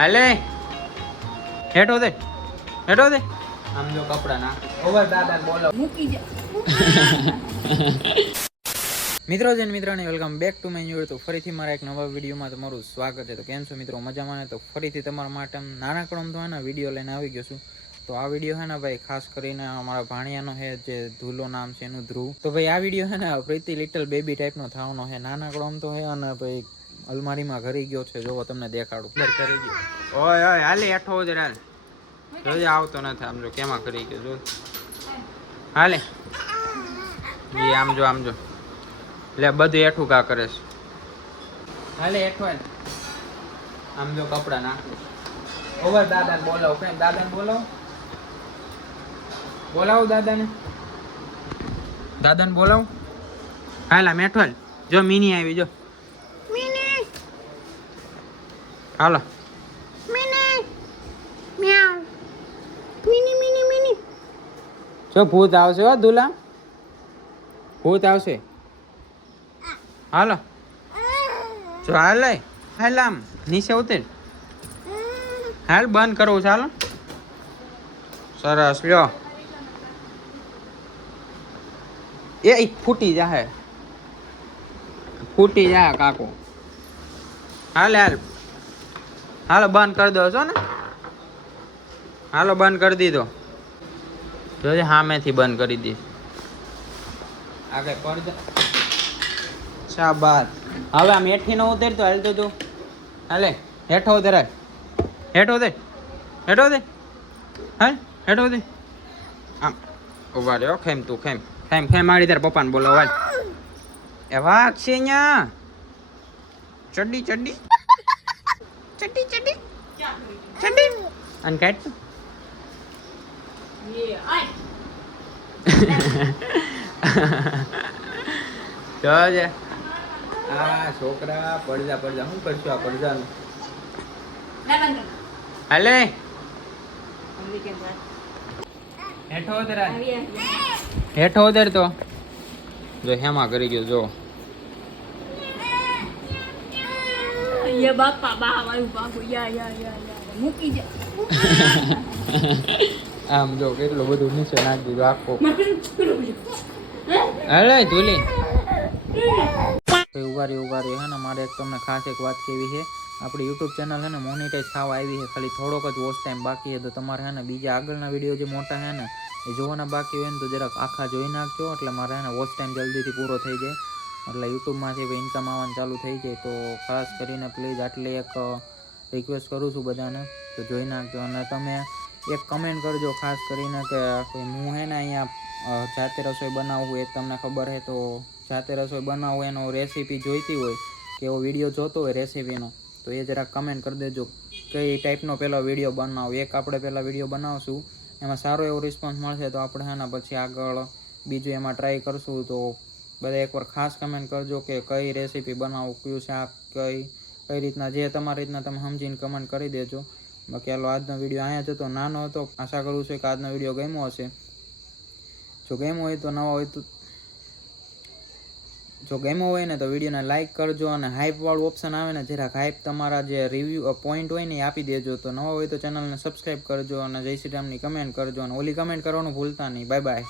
હાલે હેઠો દે આમ જો કપડા ના ઓવર દાદા બોલો મૂકી જા મિત્રો જન મિત્રોને welcome back to my new. તો ફરીથી મારા એક નવા વિડીયોમાં તમારું સ્વાગત છે. તો કેમ છો મિત્રો, મજામાં ને? તો ફરીથી તમારા માટે નાનકડો તો હે ને વિડીયો લઈને આવી ગયો છું. તો આ વિડીયો હે ને ભાઈ ખાસ કરીને અમારા ભાણિયાનો હે, જે ધૂલો નામ છે એનું, ધ્રુવ. તો ભાઈ આ વિડીયો હે ને પ્રીતિ લિટલ બેબી ટાઈપનો થવાનો હે. નાનકડો આમ તો હે અને ભાઈ અલમારીમાં ઘરી ગયો છે. જોવો તમને દેખાડું. કરી ગયો. ઓય ઓય હાલે હેઠો જ હાલ. જોજે આવતો નથી. આમ જો કેમાં કરી ગયો જો. હાલે એ આમ જો એટલે બધું હેઠું કા કરે છે. હાલે હેઠો આમ જો કપડા નાખું. ઓવર દાદાને બોલાવો. કેમ દાદાને બોલાવો દાદાને બોલાવો. હાલા મેઠવાલ જો મિની આવી જો. મિની હાલો મિની મ્યાઉ મિની જો ભૂત આવશે હો દુલા, ભૂત આવશે. હાલો જો હાલ આમ નીચે ઉતર. હાલ બંધ કરવું ચાલો. સરસ લ્યો. એ ફૂટી જાહે કાકો. હાલો બંધ કરી દો છો ને. હાલો બંધ કરી દીધો. જોજે સામેથી બંધ કરી દીધો. આગળ પડદો. શાબાશ. હવે આમ હેઠી ન ઉતરતો હાલતો તું. હાલે હેઠો ઉતર. હાલ હેઠો દે. આમ ઉભા રહ્યો. ખેમ મારી તાર પપ્પાને બોલાવ. એ વાત છે અહીંયા ચડ્ડી અને કાઢ. જોજે આ છોકરા પડદા શું કરશું આ પડદાનું. હાલે હેઠો ઉતર તો જો હેમાં કરી ગયો જો. આમ જો કેટલું બધું નીચે નાખી દીધું આખો. હાલે ધૂલી ઉભા રહ્યો હે ને. મારે એક તમને ખાસ એક વાત કેવી છે. આપણી યુટ્યુબ ચેનલ છે ને મોનેટાઈઝ થવા આવી છે. ખાલી થોડોક જ વોચ ટાઈમ બાકી છે. તો તમારે છે ને બીજા આગળના વિડીયો જે મોટા છે ને એ જોવાના બાકી હોય ને તો જરાક આખા જોઈ નાખજો. એટલે મારે છે ને વોચ ટાઈમ જલ્દીથી પૂરો થઈ જાય. એટલે યુટ્યુબમાંથી ઇન્કમ આવવાનું ચાલુ થઈ જાય. તો ખાસ કરીને પ્લીઝ આટલી એક રિક્વેસ્ટ કરું છું બધાને, તો જોઈ નાખજો. અને તમે એક કમેન્ટ કરજો ખાસ કરીને કે હું હે ને અહીંયા જાતે રસોઈ બનાવું એ તમને ખબર છે. તો જાતે રસોઈ બનાવું એનો રેસીપી જોઈતી હોય કે એવો વિડીયો જોતો હોય રેસીપીનો, તો એ જરાક કમેન્ટ કરી દેજો કઈ ટાઈપનો પહેલો વિડીયો બનાવો. એક આપણે પહેલાં વિડીયો બનાવશું, એમાં સારો એવો રિસ્પોન્સ મળશે તો આપણે હે ને પછી આગળ બીજું એમાં ટ્રાય કરશું. તો બધા એકવાર ખાસ કમેન્ટ કરજો કે કઈ રેસીપી બનાવું, કયું શાક, કઈ રીતના, જે તમારી રીતના તમે સમજીને કમેન્ટ કરી દેજો. બાકી હાલો આજનો વિડીયો અહીંયા જ હતો, નાનો હતો. આશા કરું છું કે આજનો વિડીયો ગમ્યો હશે. જો ગમ્યો હોય ને તો વિડીયોને લાઇક કરજો. અને હાઇપવાળું ઓપ્શન આવે ને, જરાક હાઇપ તમારા જે રિવ્યૂ પોઈન્ટ હોય ને એ આપી દેજો. તો નવા હોય તો ચેનલને સબસ્ક્રાઈબ કરજો અને જય શ્રી રામની કમેન્ટ કરજો. અને ઓલી કમેન્ટ કરવાનું ભૂલતા નહીં. Bye bye.